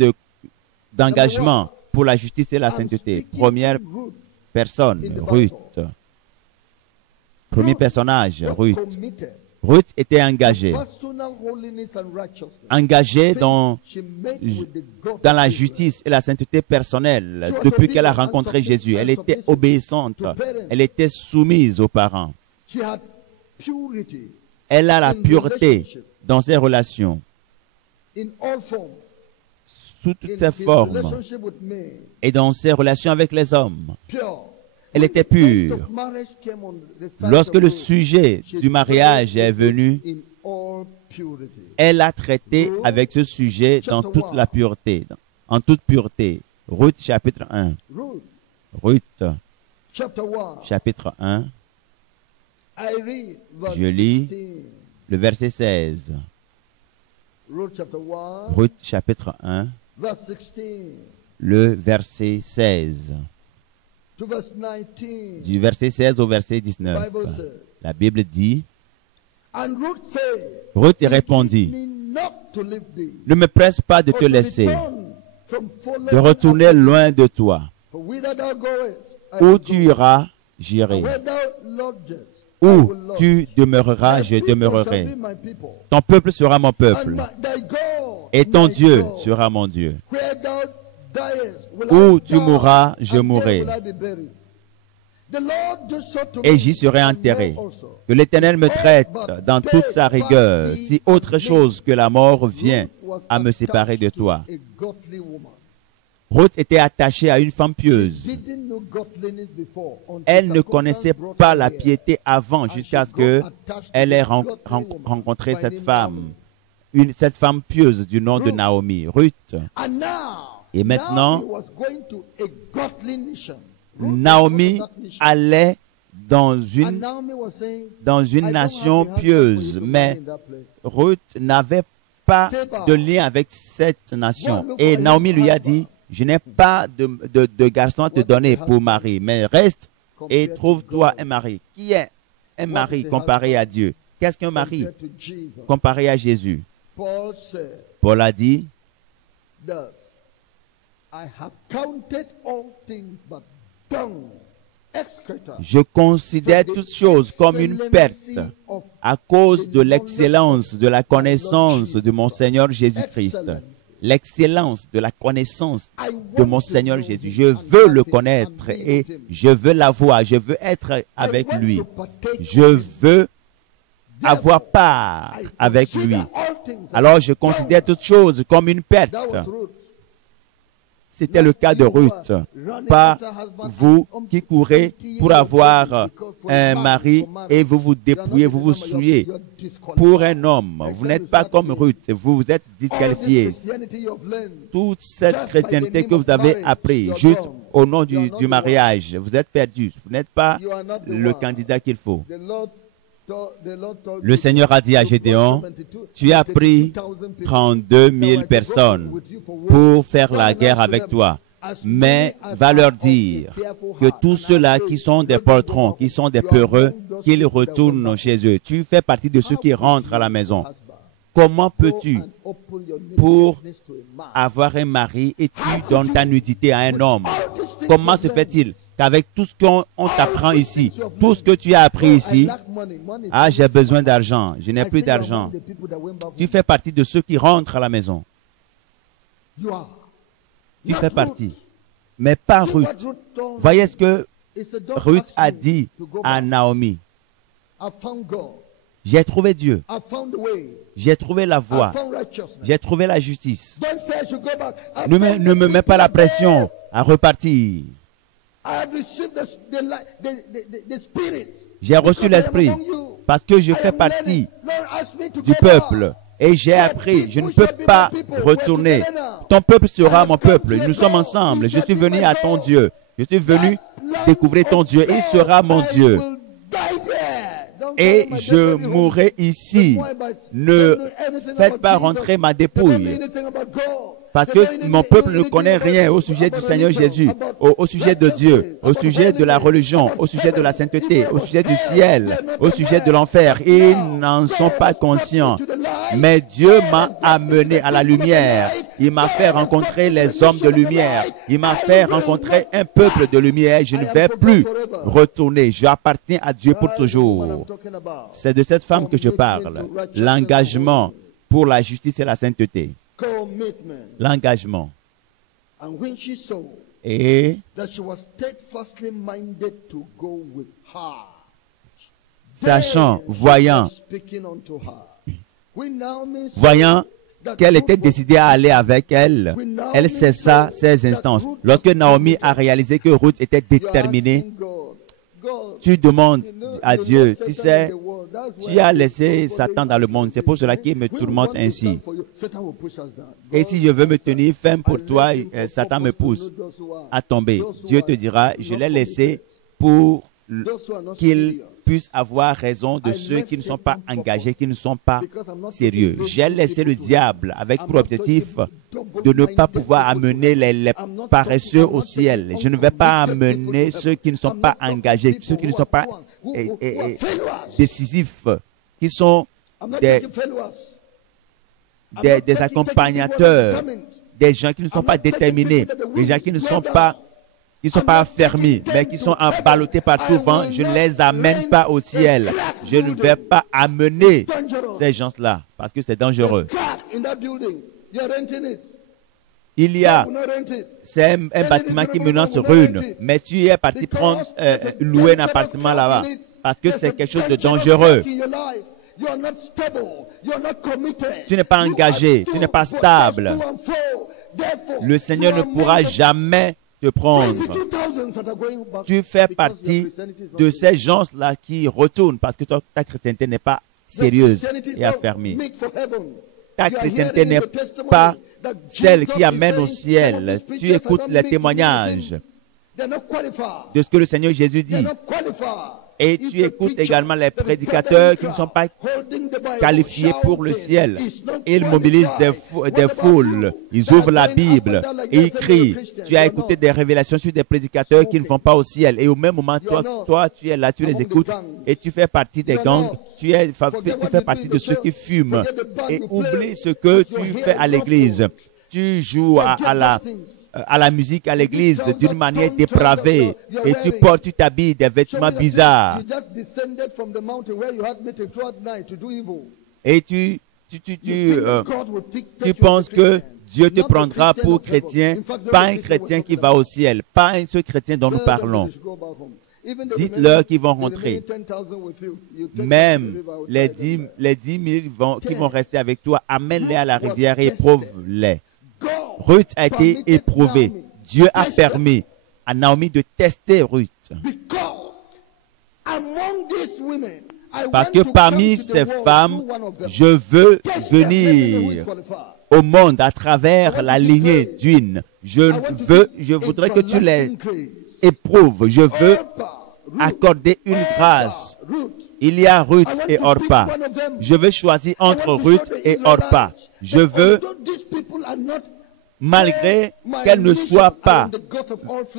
d'engagement pour la justice et la sainteté. Première personne, Ruth. Premier personnage, Ruth. Ruth était engagée. Engagée dans la justice et la sainteté personnelle depuis qu'elle a rencontré Jésus. Elle était obéissante. Elle était soumise aux parents. Elle a la pureté dans ses relations. Sous toutes ses formes et dans ses relations avec les hommes. Elle était pure. Lorsque le sujet du mariage est venu, elle a traité avec ce sujet dans toute la pureté, en toute pureté. Ruth chapitre 1. Ruth chapitre 1. Je lis le verset 16. Ruth chapitre 1. Le verset 16. Du verset 16 au verset 19. La Bible dit, Ruth répondit, ne me presse pas de te laisser, de retourner loin de toi. Où tu iras, j'irai. Où tu demeureras, je demeurerai. Ton peuple sera mon peuple. Et ton Dieu sera mon Dieu. Où tu mourras, je mourrai. Et j'y serai enterré. Que l'Éternel me traite dans toute sa rigueur, si autre chose que la mort vient à me séparer de toi. Ruth était attachée à une femme pieuse. Elle ne connaissait pas la piété avant, jusqu'à ce qu'elle ait rencontré cette femme pieuse du nom de Naomi, Ruth. Et maintenant, Naomi allait dans une nation pieuse, mais Ruth n'avait pas de lien avec cette nation. Et Naomi lui a dit, je n'ai pas de garçon à te donner pour mari, mais reste et trouve-toi un mari. Qui est un mari comparé à Dieu? Qu'est-ce qu'un mari comparé à Jésus? Paul a dit, je considère toutes choses comme une perte à cause de l'excellence de la connaissance de mon Seigneur Jésus-Christ. L'excellence de la connaissance de mon Seigneur Jésus. Je veux le connaître et je veux l'avoir. Je veux être avec lui. Je veux avoir part avec lui. Alors je considère toutes choses comme une perte. C'était le cas de Ruth. Pas vous qui courez pour avoir un mari et vous vous dépouillez, vous vous souillez pour un homme. Vous n'êtes pas comme Ruth, vous êtes disqualifié. Toute cette chrétienté que vous avez appris juste au nom du mariage, vous êtes perdu. Vous n'êtes pas le candidat qu'il faut. Le Seigneur a dit à Gédéon, tu as pris 32 000 personnes pour faire la guerre avec toi, mais va leur dire que tous ceux-là qui sont des poltrons, qui sont des peureux, qu'ils retournent chez eux. Tu fais partie de ceux qui rentrent à la maison. Comment peux-tu, pour avoir un mari, et tu donnes ta nudité à un homme? Comment se fait-il qu'avec tout ce qu'on t'apprend ici, tout ce que tu as appris ici, ah, j'ai besoin d'argent, je n'ai plus d'argent. Tu fais partie de ceux qui rentrent à la maison. Tu fais partie. Mais pas Ruth. Voyez ce que Ruth a dit à Naomi. J'ai trouvé Dieu. J'ai trouvé la voie. J'ai trouvé la justice. Ne me mets pas la pression à repartir. J'ai reçu l'Esprit parce que je fais partie du peuple et j'ai appris. Je ne peux pas retourner. Ton peuple sera mon peuple. Nous sommes ensemble. Je suis venu à ton Dieu. Je suis venu découvrir ton Dieu. Il sera mon Dieu. Et je mourrai ici. Ne faites pas rentrer ma dépouille. Parce que mon peuple ne connaît rien au sujet du Seigneur Jésus, au sujet de Dieu, au sujet de la religion, au sujet de la sainteté, au sujet du ciel, au sujet de l'enfer. Ils n'en sont pas conscients. Mais Dieu m'a amené à la lumière. Il m'a fait rencontrer les hommes de lumière. Il m'a fait rencontrer un peuple de lumière. Je ne vais plus retourner. J'appartiens à Dieu pour toujours. C'est de cette femme que je parle. L'engagement pour la justice et la sainteté. L'engagement. Et sachant, voyant qu'elle était décidée à aller avec elle, elle cessa ses instances. Lorsque Naomi a réalisé que Ruth était déterminée, tu demandes à Dieu, tu sais, tu as laissé Satan dans le monde, c'est pour cela qu'il me tourmente ainsi. Et si je veux me tenir ferme pour toi, Satan me pousse à tomber. Dieu te dira, je l'ai laissé pour qu'il puisse avoir raison de ceux qui ne sont pas engagés, qui ne sont pas sérieux. J'ai laissé le diable avec pour objectif de ne pas pouvoir amener les paresseux au ciel. Je ne vais pas amener ceux qui ne sont pas engagés, ceux qui ne sont pas décisifs, qui sont des accompagnateurs, des gens qui ne sont pas déterminés, des gens qui ne sont pas affermis, mais qui sont emballottés par tout vent. Je ne les amène pas au ciel. Je ne vais pas amener ces gens-là parce que c'est dangereux. Il y a, c'est un bâtiment qui menace ruine, mais tu es parti louer un appartement là-bas parce que c'est quelque chose de dangereux. Tu n'es pas engagé, tu n'es pas stable. Le Seigneur ne pourra jamais te prendre. Tu fais partie de ces gens-là qui retournent parce que ta chrétienté n'est pas sérieuse et affermie. Ta chrétienté n'est pas celle qui amène au ciel. Tu écoutes les témoignages de ce que le Seigneur Jésus dit. Et tu écoutes également les prédicateurs qui ne sont pas qualifiés pour le ciel. Ils mobilisent des foules. Ils ouvrent la Bible et ils crient. Tu as écouté des révélations sur des prédicateurs qui ne vont pas au ciel. Et au même moment, toi, tu es là, tu les écoutes et tu fais partie des gangs. Tu fais partie de ceux qui fument. Et oublie ce que tu fais à l'église. Tu joues à la musique à l'église d'une manière dépravée et tu t'habilles des vêtements bizarres. Et tu penses que Dieu te prendra pour chrétien, pas un chrétien qui va au ciel, pas ce chrétien dont nous parlons. Dites-leur qu'ils vont rentrer. Même les 10 000 qui vont rester avec toi, amène-les à la rivière et éprouve-les. Ruth a été éprouvée. Dieu a permis à Naomi de tester Ruth. Parce que parmi ces femmes, je veux venir au monde à travers la lignée d'une. Je voudrais que tu les éprouves. Je veux accorder une grâce. Il y a Ruth et Orpa. Je veux choisir entre Ruth et Orpa. Je veux, malgré qu'elles ne soient pas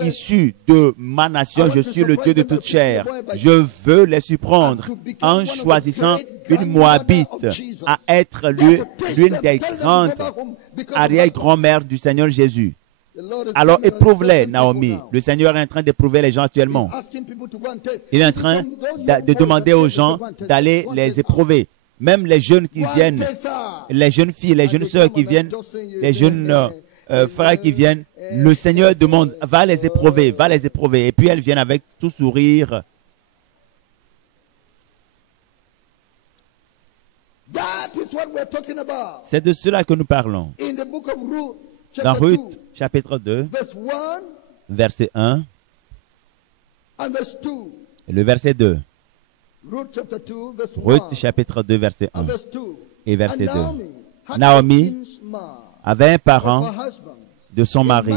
issues de ma nation, je suis le Dieu de toute chair. Je veux les surprendre en choisissant une Moabite à être l'une des grandes arrière-grand-mères du Seigneur Jésus. Alors éprouve-les, Naomi. Le Seigneur est en train d'éprouver les gens actuellement. Il est en train de demander aux gens d'aller les éprouver. Même les jeunes qui viennent, les jeunes filles, les jeunes sœurs qui viennent, les jeunes frères qui viennent, le Seigneur demande, va les éprouver, va les éprouver. Et puis elles viennent avec tout sourire. C'est de cela que nous parlons. Dans Ruth, chapitre 2, verset 1 et le verset 2. Ruth, chapitre 2, verset 1 et verset 2. Naomi avait un parent de son mari.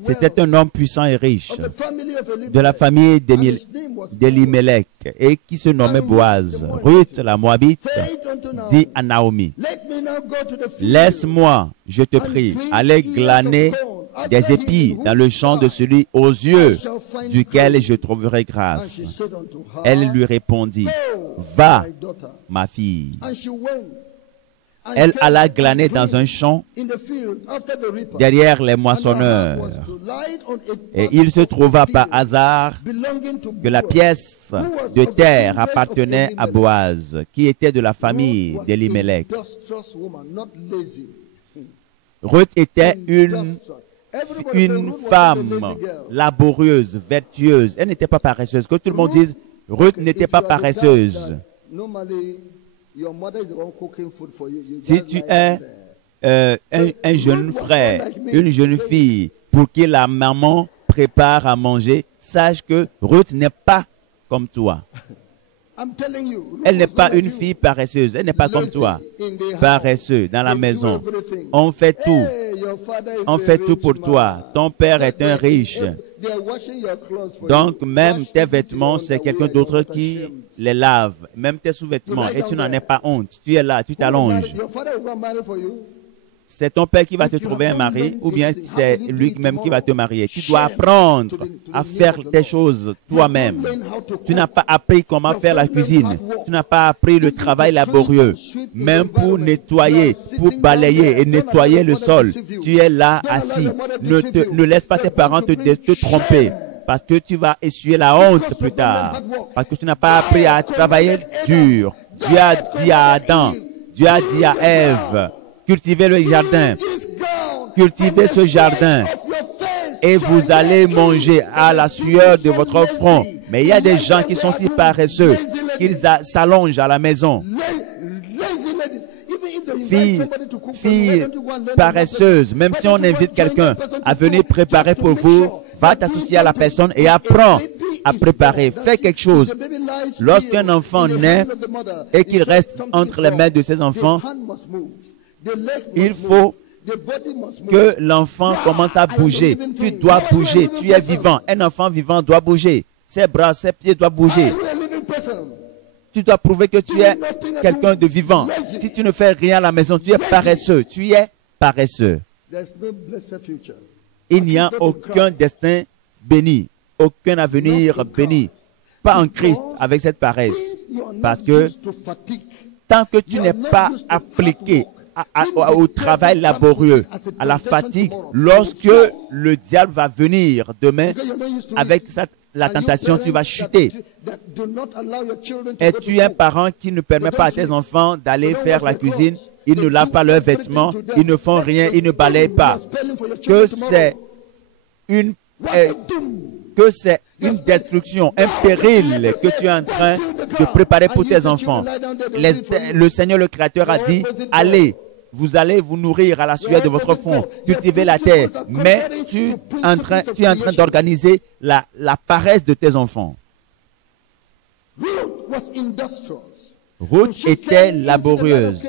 C'était un homme puissant et riche de la famille d'Elimelech et qui se nommait Boaz. Ruth, la Moabite, dit à Naomi, « Laisse-moi, je te prie, aller glaner des épis dans le champ de celui aux yeux duquel je trouverai grâce. » Elle lui répondit, « Va, ma fille. » Elle alla glaner dans un champ derrière les moissonneurs. Et il se trouva par hasard que la pièce de terre appartenait à Boaz, qui était de la famille d'Elimelech. Ruth était une femme laborieuse, vertueuse. Elle n'était pas paresseuse. Que tout le monde dise, Ruth n'était pas paresseuse. Si tu es un jeune frère, une jeune fille pour qui la maman prépare à manger, sache que Ruth n'est pas comme toi. Elle n'est pas une fille paresseuse. Elle n'est pas comme toi. Paresseuse dans la maison. On fait tout. On fait tout pour toi. Ton père est un riche. Donc même tes vêtements, c'est quelqu'un d'autre qui les lave. Même tes sous-vêtements. Et tu n'en as pas honte. Tu es là, tu t'allonges. C'est ton père qui va te trouver un mari ou bien c'est lui-même qui va te marier. Tu dois apprendre à faire tes choses toi-même. Tu n'as pas appris comment faire la cuisine. Tu n'as pas appris le travail laborieux. Même pour nettoyer, pour balayer et nettoyer le sol. Tu es là assis. Ne laisse pas tes parents te tromper. Parce que tu vas essuyer la honte plus tard. Parce que tu n'as pas appris à travailler dur. Dieu a dit à Adam, Dieu a dit à Ève, cultivez le jardin. Cultivez ce jardin. Et vous allez manger à la sueur de votre front. Mais il y a des gens qui sont si paresseux qu'ils s'allongent à la maison. fille paresseuse, même si on invite quelqu'un à venir préparer pour vous, va t'associer à la personne et apprends à préparer. Fais quelque chose. Lorsqu'un enfant naît et qu'il reste entre les mains de ses enfants, il faut que l'enfant commence à bouger. Tu dois bouger. Tu es vivant. Un enfant vivant doit bouger. Ses bras, ses pieds doivent bouger. Tu dois prouver que tu es quelqu'un de vivant. Si tu ne fais rien à la maison, tu es paresseux. Tu es paresseux. Il n'y a aucun destin béni, aucun avenir béni. Pas en Christ avec cette paresse. Parce que tant que tu n'es pas appliqué au travail laborieux, à la fatigue, lorsque le diable va venir demain avec la tentation, tu vas chuter. Es-tu un parent qui ne permet pas à tes enfants d'aller faire la cuisine? Ils ne lavent pas leurs vêtements, ils ne font rien, ils ne balayent pas. Que c'est une destruction, un péril que tu es en train de préparer pour tes enfants. Le Seigneur, le Créateur, a dit, allez, vous allez vous nourrir à la sueur de votre front, cultiver la terre, mais tu es en train d'organiser la paresse de tes enfants. Ruth était laborieuse.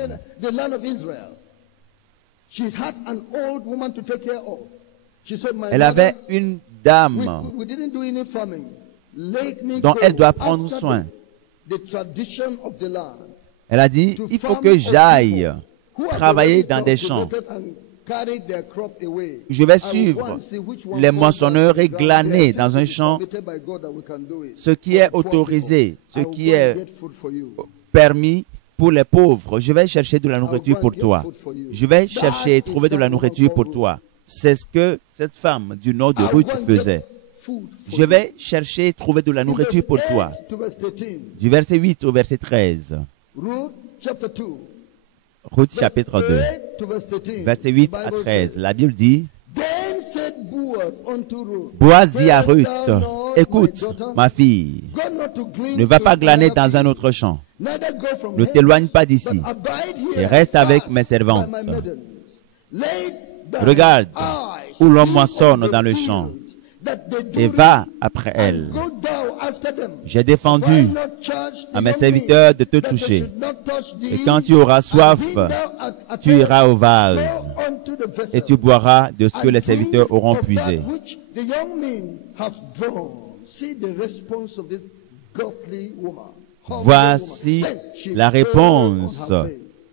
Elle avait une dame dont elle doit prendre soin. Elle a dit, il faut que j'aille travailler dans des champs. Je vais suivre les moissonneurs et glaner dans un champ ce qui est autorisé, ce qui est permis pour les pauvres. Je vais chercher de la nourriture pour toi. Je vais chercher et trouver de la nourriture pour toi. C'est ce que cette femme du nom de Ruth faisait. Je vais chercher et trouver de la nourriture pour toi. Du verset 8 au verset 13. Ruth chapitre 2, verset 8 à 13. La Bible dit, Boaz dit à Ruth, écoute, ma fille, ne va pas glaner dans un autre champ. Ne t'éloigne pas d'ici et reste avec mes servantes. Regarde où l'on moissonne dans le champ et va après elles. J'ai défendu à mes serviteurs de te toucher. Et quand tu auras soif, tu iras au vase et tu boiras de ce que les serviteurs auront puisé. Voici la réponse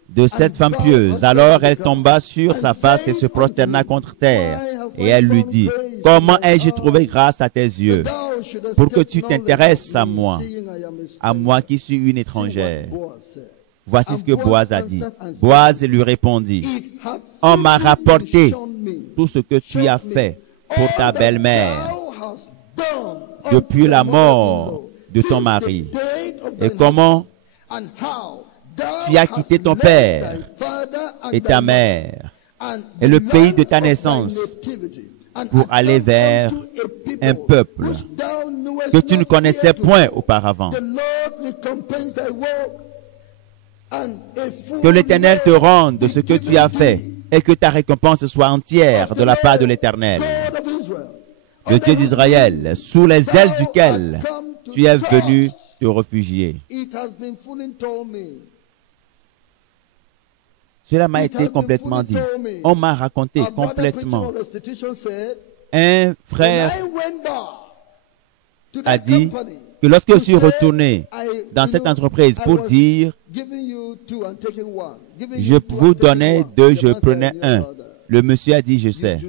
de cette femme pieuse. Alors elle tomba sur sa face et se prosterna contre terre. Et elle lui dit, comment ai-je trouvé grâce à tes yeux pour que tu t'intéresses à moi qui suis une étrangère? Voici ce que Boaz a dit. Boaz lui répondit, on m'a rapporté tout ce que tu as fait pour ta belle-mère depuis la mort de ton mari et comment tu as quitté ton père et ta mère et le pays de ta naissance pour aller vers un peuple que tu ne connaissais point auparavant. Que l'Éternel te rende de ce que tu as fait et que ta récompense soit entière de la part de l'Éternel, le Dieu d'Israël, sous les ailes duquel tu es venu te réfugier. Cela m'a été complètement dit. On m'a raconté complètement. Un frère a dit que lorsque je suis retourné dans cette entreprise pour dire, je vous donnais deux, je prenais un. Le monsieur a dit, je sais.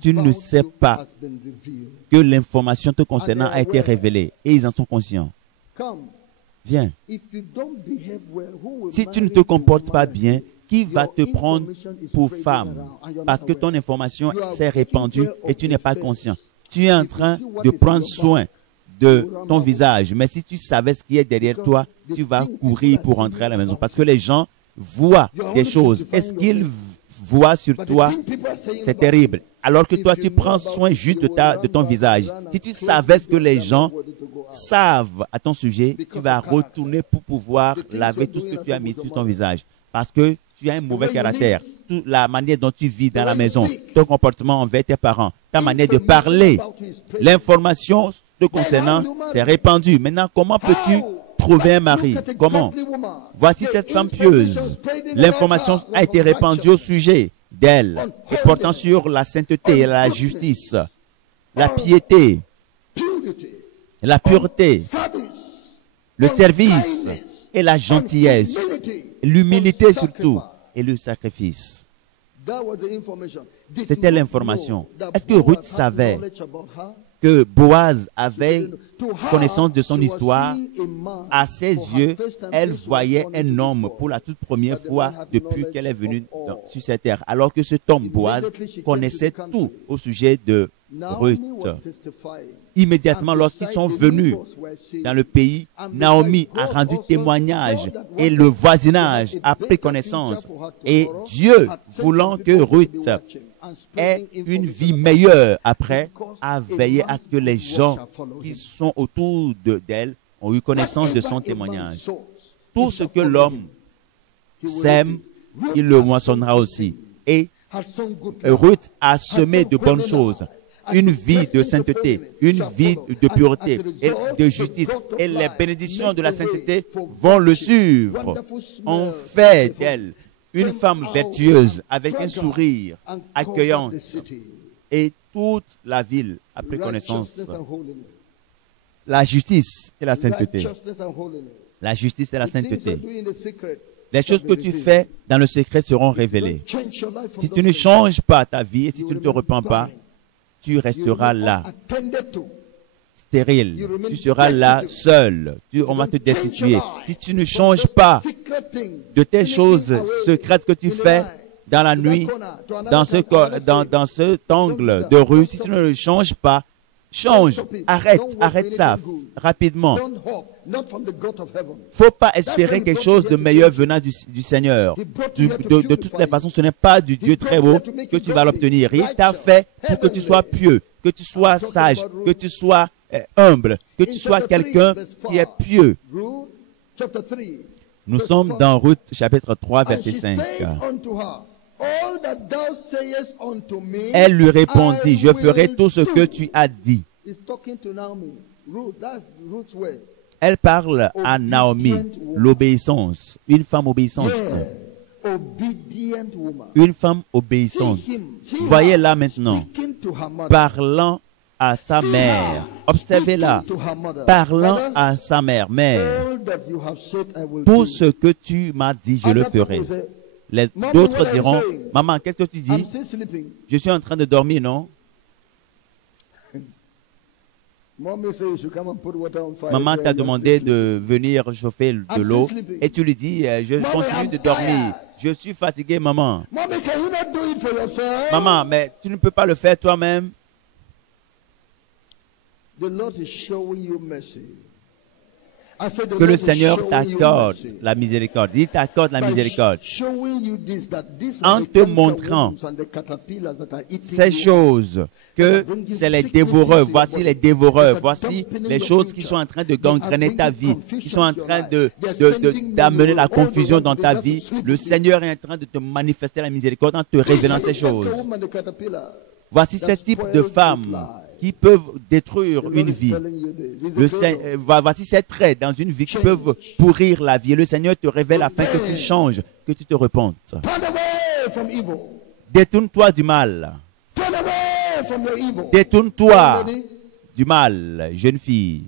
Tu ne sais pas que l'information te concernant a été révélée et ils en sont conscients. Viens. Si tu ne te comportes pas bien, qui va te prendre pour femme? Parce que ton information s'est répandue et tu n'es pas conscient. Tu es en train de prendre soin de ton visage. Mais si tu savais ce qui est derrière toi, tu vas courir pour rentrer à la maison. Parce que les gens voient des choses. Est-ce qu'ils voient sur toi, c'est terrible. Alors que toi, tu prends soin juste de ton visage. Si tu savais ce que les gens savent à ton sujet, tu vas retourner pour pouvoir laver tout ce que tu as mis sur ton visage. Parce que tu as un mauvais caractère. Toute la manière dont tu vis dans la maison, ton comportement envers tes parents, ta manière de parler, l'information te concernant, c'est répandu. Maintenant, comment peux-tu trouver un mari? Comment? Voici cette femme pieuse. L'information a été répandue au sujet d'elle et portant sur la sainteté et la justice, la piété, la pureté, le service et la gentillesse, l'humilité surtout et le sacrifice. C'était l'information. Est-ce que Ruth savait que Boaz avait connaissance de son histoire? À ses yeux, elle voyait un homme pour la toute première fois depuis qu'elle est venue sur cette terre. Alors que cet homme, Boaz, connaissait tout au sujet de Ruth. Immédiatement, lorsqu'ils sont venus dans le pays, Naomi a rendu témoignage et le voisinage a pris connaissance. Et Dieu, voulant que Ruth ait une vie meilleure après, a veillé à ce que les gens qui sont autour d'elle ont eu connaissance de son témoignage. Tout ce que l'homme sème, il le moissonnera aussi. Et Ruth a semé de bonnes choses. Une vie de sainteté, une vie de pureté et de justice. Et les bénédictions de la sainteté vont le suivre. On fait d'elle une femme vertueuse avec un sourire accueillante. Et toute la ville a pris connaissance. La justice et la sainteté. La justice et la sainteté. Les choses que tu fais dans le secret seront révélées. Si tu ne changes pas ta vie et si tu ne te repens pas, tu resteras là, stérile. Tu seras là seul. On va te destituer. Si tu ne changes pas de tes choses secrètes que tu fais dans la nuit, dans cet angle de rue, si tu ne le changes pas, change, arrête ça rapidement. Il ne faut pas espérer quelque chose de meilleur venant du Seigneur. De toutes les façons, ce n'est pas du Dieu très haut que tu vas l'obtenir. Il t'a fait pour que tu sois pieux, que tu sois sage, que tu sois humble, que tu sois quelqu'un qui est pieux. Nous sommes dans Ruth chapitre 3, verset 5. Elle lui répondit, je ferai tout ce que tu as dit. Elle parle à Naomi, l'obéissance, une femme obéissante. Une femme obéissante. Voyez là maintenant, parlant à sa mère. Observez-la, parlant à sa mère. Mère, tout ce que tu m'as dit, je le ferai. D'autres diront, maman, qu'est-ce que tu dis? Je suis en train de dormir, non? Maman t'a demandé de venir chauffer de l'eau et tu lui dis, je continue de dormir. Je suis fatigué, maman. Maman, mais tu ne peux pas le faire toi-même. Que le Seigneur t'accorde la miséricorde. Il t'accorde la miséricorde en te montrant ces choses, que c'est les dévoreurs. Voici les dévoreurs. Voici les choses qui sont en train de gangréner ta vie, qui sont en train d'amener la confusion dans ta vie. Le Seigneur est en train de te manifester la miséricorde en te révélant ces choses. Voici ce type de femmes qui peuvent détruire une vie. Voici ces traits dans une vie qui peuvent pourrir la vie. Et le Seigneur te révèle afin que tu changes, que tu te repentes. Détourne-toi du mal. Détourne-toi du mal, jeune fille.